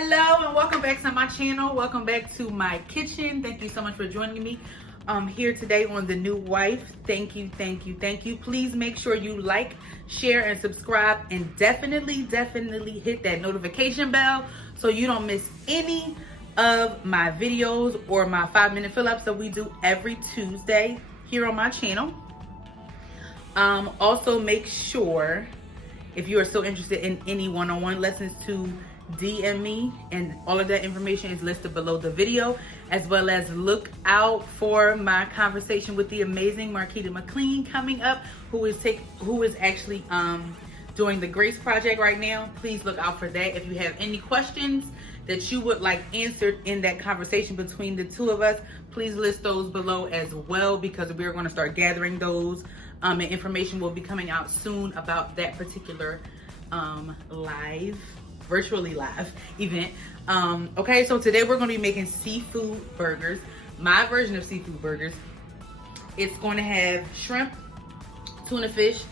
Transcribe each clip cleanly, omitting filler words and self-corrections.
Hello and welcome back to my channel. Welcome back to my kitchen. Thank you so much for joining me here today on The New Wife. Thank you. Please make sure you like, share, and subscribe, and definitely hit that notification bell so you don't miss any of my videos or my 5-minute fill-ups that we do every Tuesday here on my channel. Also make sure, if you are still interested in any one-on-one lessons, to DM me, and all of that information is listed below the video, as well as look out for my conversation with the amazing Markeeda Mclean coming up, who is actually doing the Grace Project right now. Please look out for that. If you have any questions that you would like answered in that conversation between the two of us, please list those below as well, because we're going to start gathering those, and information will be coming out soon about that particular virtually live event. Okay, so today we're going to be making seafood burgers. My version of seafood burgers. It's going to have shrimp, tuna fish,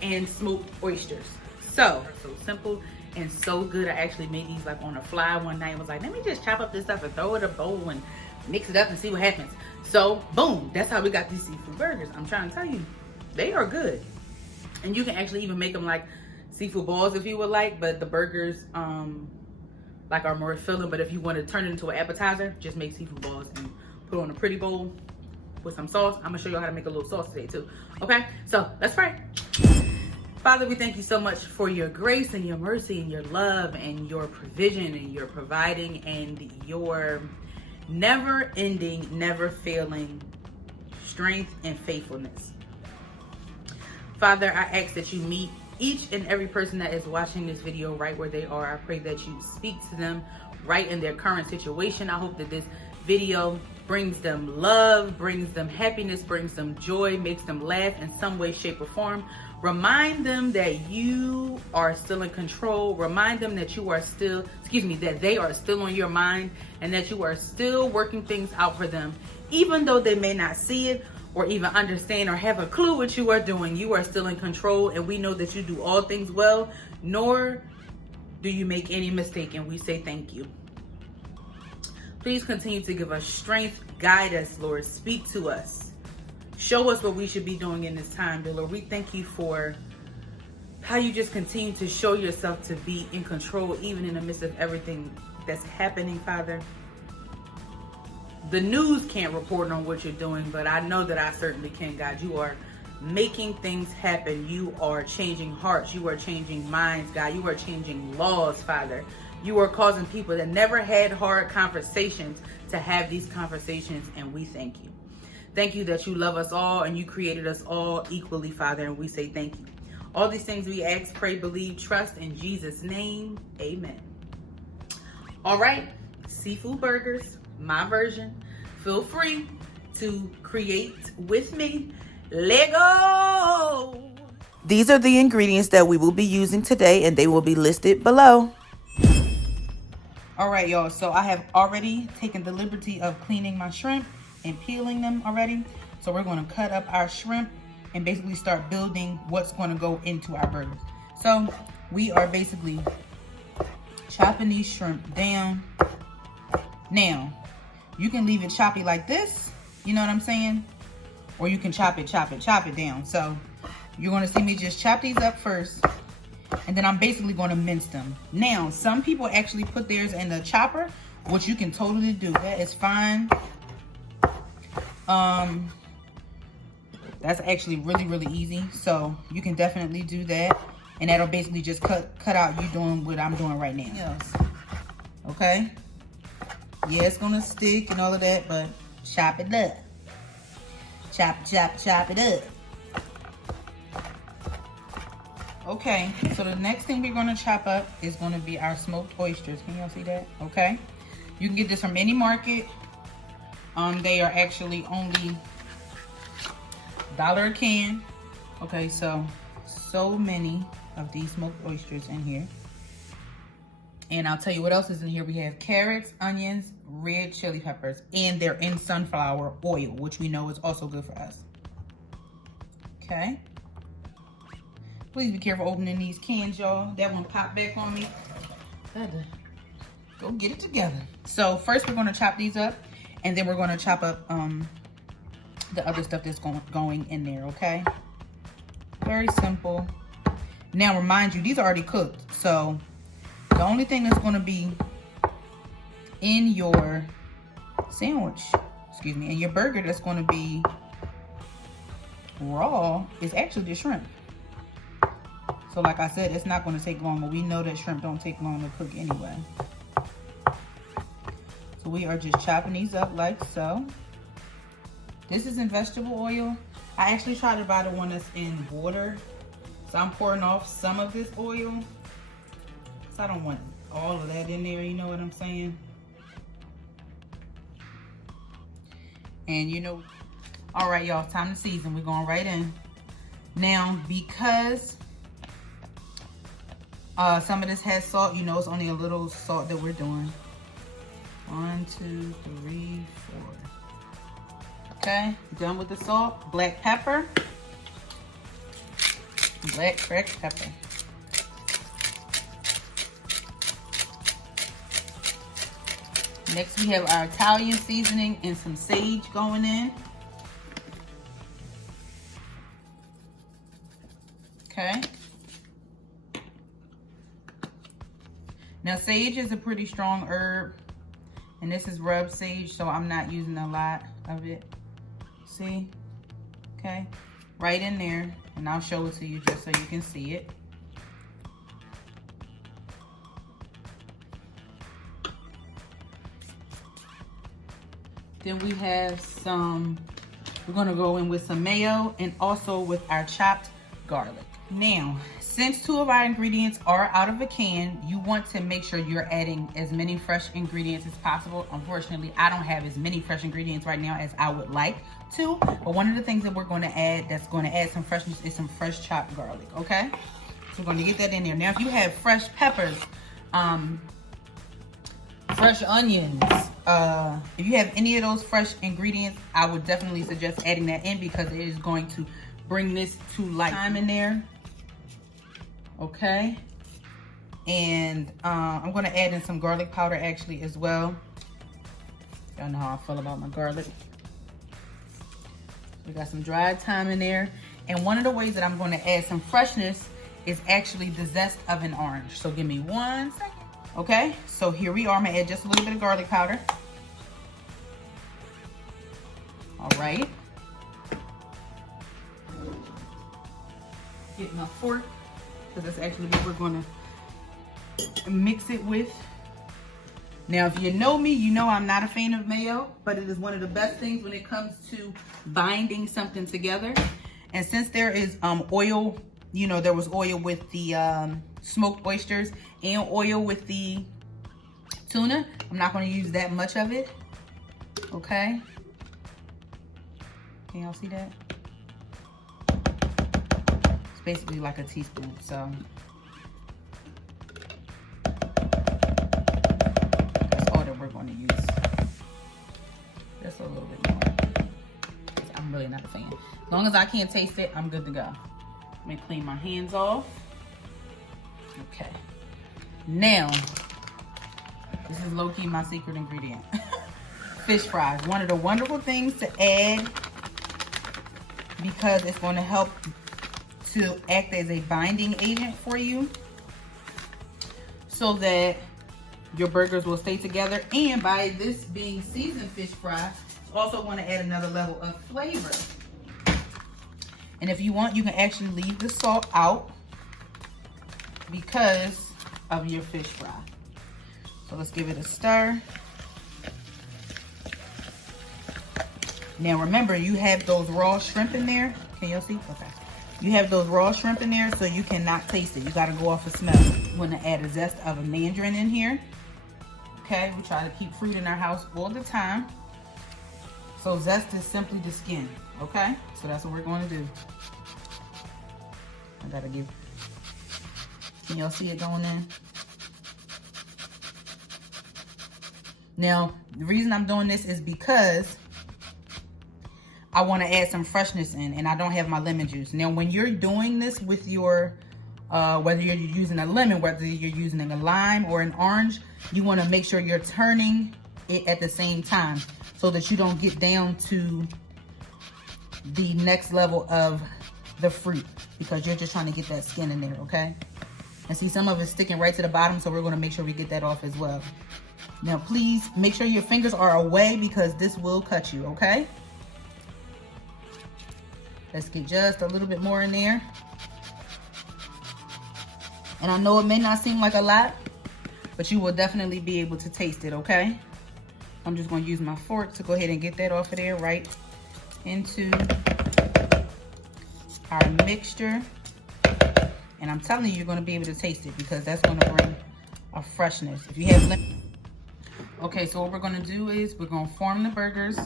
and smoked oysters. So simple and so good. I actually made these like on the fly one night and was like, let me just chop up this stuff and throw it in a bowl and mix it up and see what happens. So boom, that's how we got these seafood burgers. I'm trying to tell you, they are good. And you can actually even make them like seafood balls if you would like, but the burgers like are more filling. But if you want to turn it into an appetizer, just make seafood balls and put it on a pretty bowl with some sauce. I'm gonna show you how to make a little sauce today too. Okay, so let's pray. Father, we thank you so much for your grace and your mercy and your love and your provision and your providing and your never ending, never failing strength and faithfulness. Father, I ask that you meet each and every person that is watching this video right where they are. I pray that you speak to them right in their current situation. I hope that this video brings them love, brings them happiness, brings them joy, makes them laugh in some way, shape, or form. Remind them that you are still in control. Remind them that you are still, that they are still on your mind, and that you are still working things out for them. Even though they may not see it or even understand or have a clue what you are doing, you are still in control, and we know that you do all things well, nor do you make any mistake, and we say thank you. Please continue to give us strength, guide us, Lord, speak to us, show us what we should be doing in this time, dear Lord. We thank you for how you just continue to show yourself to be in control, even in the midst of everything that's happening, Father. The news can't report on what you're doing, but I know that I certainly can, God. You are making things happen. You are changing hearts. You are changing minds, God. You are changing laws, Father. You are causing people that never had hard conversations to have these conversations, and we thank you. Thank you that you love us all and you created us all equally, Father, and we say thank you. All these things we ask, pray, believe, trust in Jesus' name. Amen. All right, seafood burgers, my version. Feel free to create with me. Lego! These are the ingredients that we will be using today, and they will be listed below. All right, y'all. So I have already taken the liberty of cleaning my shrimp and peeling them already. So we're going to cut up our shrimp and basically start building what's going to go into our burgers. So we are basically chopping these shrimp down. Now, you can leave it choppy like this, you know what I'm saying? Or you can chop it down. So you're going to see me just chop these up first, and then I'm basically going to mince them. Now, some people actually put theirs in the chopper, which you can totally do. That is fine. That's actually really easy. So you can definitely do that, and that'll basically just cut out you doing what I'm doing right now. Yes. Okay. Yeah, it's gonna stick and all of that, but chop it up. Chop it up. Okay, so the next thing we're gonna chop up is gonna be our smoked oysters. Can y'all see that? Okay. You can get this from any market. They are actually only $1 a can. Okay, so many of these smoked oysters in here. And I'll tell you what else is in here. We have carrots, onions, red chili peppers, and they're in sunflower oil, which we know is also good for us. Okay. Please be careful opening these cans, y'all. That one popped back on me. Go get it together. So first we're gonna chop these up, and then we're gonna chop up the other stuff that's going in there, okay? Very simple. Now remind you, these are already cooked. So the only thing that's gonna be in your sandwich, excuse me, in your burger that's gonna be raw is actually the shrimp. So like I said, it's not gonna take long, but we know that shrimp don't take long to cook anyway. So we are just chopping these up like so. This is in vegetable oil. I actually tried to buy the one that's in water. So I'm pouring off some of this oil. So I don't want all of that in there, you know what I'm saying? And you know, all right, y'all, time to season. We're going right in. Now, because some of this has salt, you know it's only a little salt that we're doing. 1, 2, 3, 4. Okay, done with the salt. Black pepper. Black cracked pepper. Next we have our Italian seasoning and some sage going in. Okay. Now sage is a pretty strong herb, and this is rubbed sage, so I'm not using a lot of it. See? Okay, right in there, and I'll show it to you just so you can see it. Then we have some, we're gonna go in with some mayo and also with our chopped garlic. Now, since 2 of our ingredients are out of a can, you want to make sure you're adding as many fresh ingredients as possible. Unfortunately, I don't have as many fresh ingredients right now as I would like to, but one of the things that we're gonna add that's gonna add some freshness is some fresh chopped garlic, okay? So we're gonna get that in there. Now, if you have fresh peppers, fresh onions, if you have any of those fresh ingredients, I would definitely suggest adding that in because it is going to bring this to life. Thyme in there. Okay, and I'm gonna add in some garlic powder actually as well. Y'all know how I feel about my garlic. We got some dried thyme in there, and one of the ways that I'm gonna add some freshness is actually the zest of an orange. So give me 1 second. Okay, so here we are. I'm gonna add just a little bit of garlic powder. All right. Get my fork, because that's actually what we're gonna mix it with. Now, if you know me, you know I'm not a fan of mayo, but it is one of the best things when it comes to binding something together. And since there is oil, you know, there was oil with the smoked oysters and oil with the tuna, I'm not gonna use that much of it, okay? Can y'all see that? It's basically like a teaspoon, so. That's all that we're gonna use. Just a little bit more. I'm really not a fan. As long as I can't taste it, I'm good to go. Let me clean my hands off. Okay. Now, this is low-key my secret ingredient. Fish fries. One of the wonderful things to add because it's going to help to act as a binding agent for you so that your burgers will stay together. And by this being seasoned fish fry, it's also going to add another level of flavor. And if you want, you can actually leave the salt out because of your fish fry. So let's give it a stir. Now remember, you have those raw shrimp in there. Can y'all see? Okay. You have those raw shrimp in there, so you cannot taste it. You gotta go off the smell. You wanna add a zest of a mandarin in here. Okay, we try to keep fruit in our house all the time. So zest is simply the skin, okay? So that's what we're gonna do. I gotta give, can y'all see it going in? Now, the reason I'm doing this is because I want to add some freshness in, and I don't have my lemon juice. Now, when you're doing this with your whether you're using a lemon, whether you're using a lime or an orange, you want to make sure you're turning it at the same time so that you don't get down to the next level of the fruit, because you're just trying to get that skin in there, okay? And see, some of it's sticking right to the bottom, so we're going to make sure we get that off as well. Now, please make sure your fingers are away because this will cut you, okay? Let's get just a little bit more in there. And I know it may not seem like a lot, but you will definitely be able to taste it, okay? I'm just going to use my fork to go ahead and get that off of there right into our mixture. And I'm telling you, you're going to be able to taste it because that's going to bring a freshness. If you have lemon. Okay, so what we're going to do is we're going to form the burgers.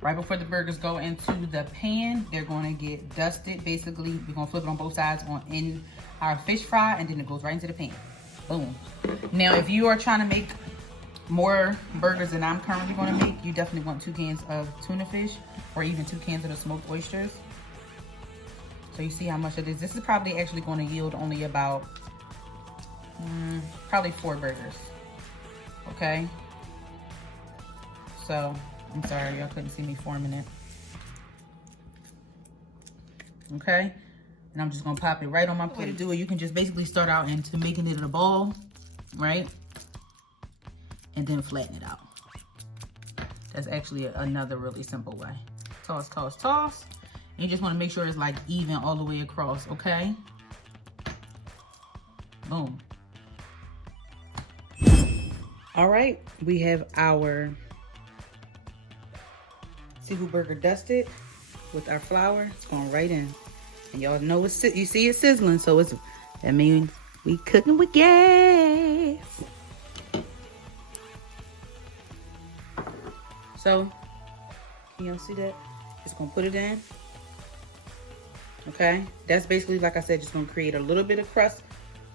Right before the burgers go into the pan, they're going to get dusted. Basically, we're going to flip it on both sides in our fish fry, and then it goes right into the pan. Boom. Now, if you are trying to make more burgers than I'm currently going to make, you definitely want 2 cans of tuna fish or even 2 cans of the smoked oysters. So you see how much it is. This is probably actually going to yield only about probably 4 burgers. Okay. So I'm sorry, y'all couldn't see me forming it. Okay. And I'm just gonna pop it right on my plate. To do it, you can just basically start out into making it in a ball, right? And then flatten it out. That's actually another really simple way. Toss, toss, toss. And you just wanna make sure it's like even all the way across, okay? Boom. All right, we have our seafood burger dusted with our flour. It's going right in. And y'all know it's, you see it sizzling, so that means we cooking with gas. So, can y'all see that? Just gonna put it in. Okay, that's basically, like I said, just gonna create a little bit of crust.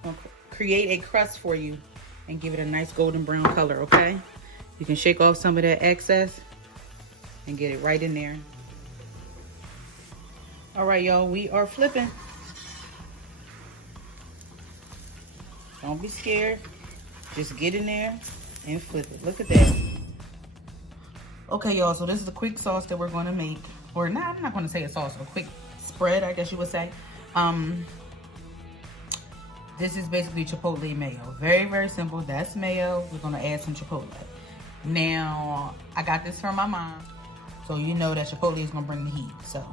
Gonna create a crust for you and give it a nice golden brown color, okay? You can shake off some of that excess and get it right in there. All right, y'all, we are flipping. Don't be scared. Just get in there and flip it. Look at that. Okay, y'all, so this is a quick sauce that we're gonna make. Or not, I'm not gonna say a sauce, a quick spread, I guess you would say. This is basically Chipotle mayo. Very, very simple. That's mayo. We're gonna add some Chipotle. Now, I got this from my mom. So you know that Chipotle is gonna bring the heat. So,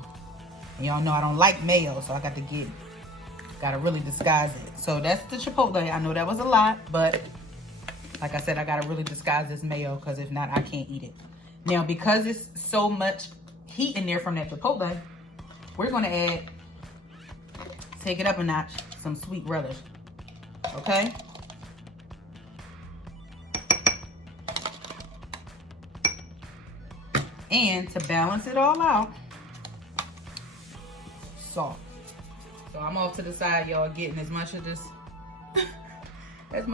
and y'all know I don't like mayo, so I gotta really disguise it. So that's the Chipotle. I know that was a lot, but like I said, I gotta really disguise this mayo because if not, I can't eat it. Now, because it's so much heat in there from that Chipotle, we're gonna take it up a notch, some sweet relish. Okay? And to balance it all out, salt. So I'm off to the side, y'all, getting as much of this relish.